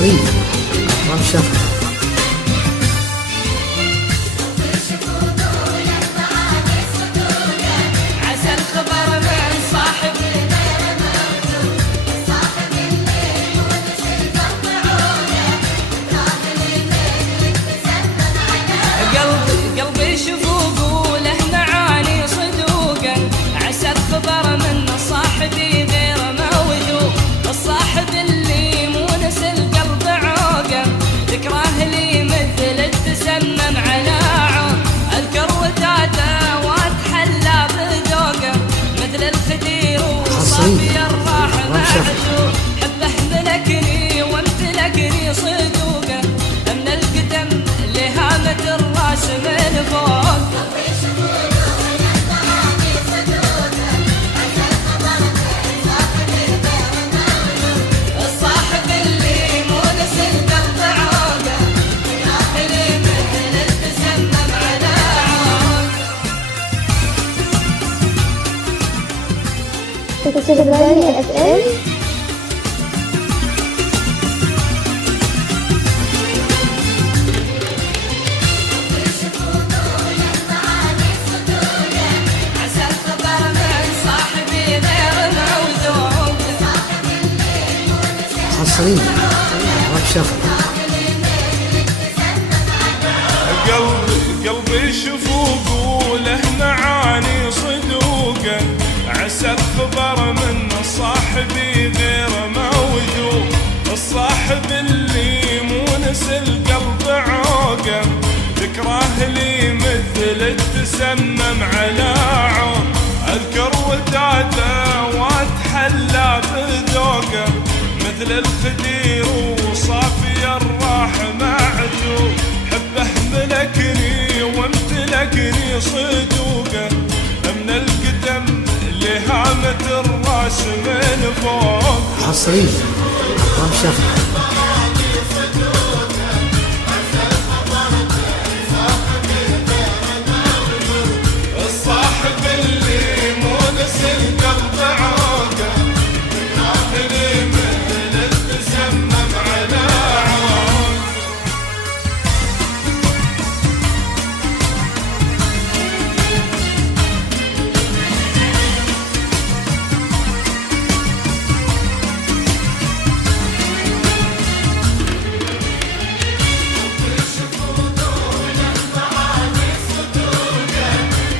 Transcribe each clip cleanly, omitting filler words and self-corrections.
حصريا أكرم شفقة. قلبي شفوق وله معاني صدوقا، عسى الخبر من صاحبي غير موثوق. الصاحب اللي مونس القلب عوقا، ذكراه لي مثل التسمم على عود. اذكر وداده واتحلى بذوقه، مثل الخدير وصافي الراح معشوق. حبه ملكني وامتلكني صدوقه، من القدم لهامة الراس من فوق. الصاحب اللي مونس القلب عوقه، لي مثل التسمم على عود. تسمعني FM. حصريا أكرم شفقة. قلبي شفوق وله معاني صدوقه، عسى الخبر من صاحبي غير موثوق. الصاحب اللي مونس القلب عوقه، ذكراه لي مثل التسمم على عود. اذكر وداده واتحلى بذوقه، مثل الخدير وصافي الراح معجوب. حبه ملكني وامتلكني صدوقه، من القدم لهامة الراس من فوق. حصريا أكرم شفقة. الصاحب اللي مونس القلب عوقه، لي مثل التسمم على عود.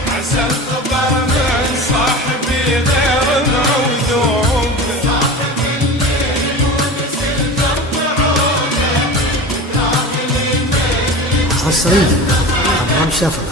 عسى الخبر من صاحبي غير موثوق. حصريا أكرم شفقة.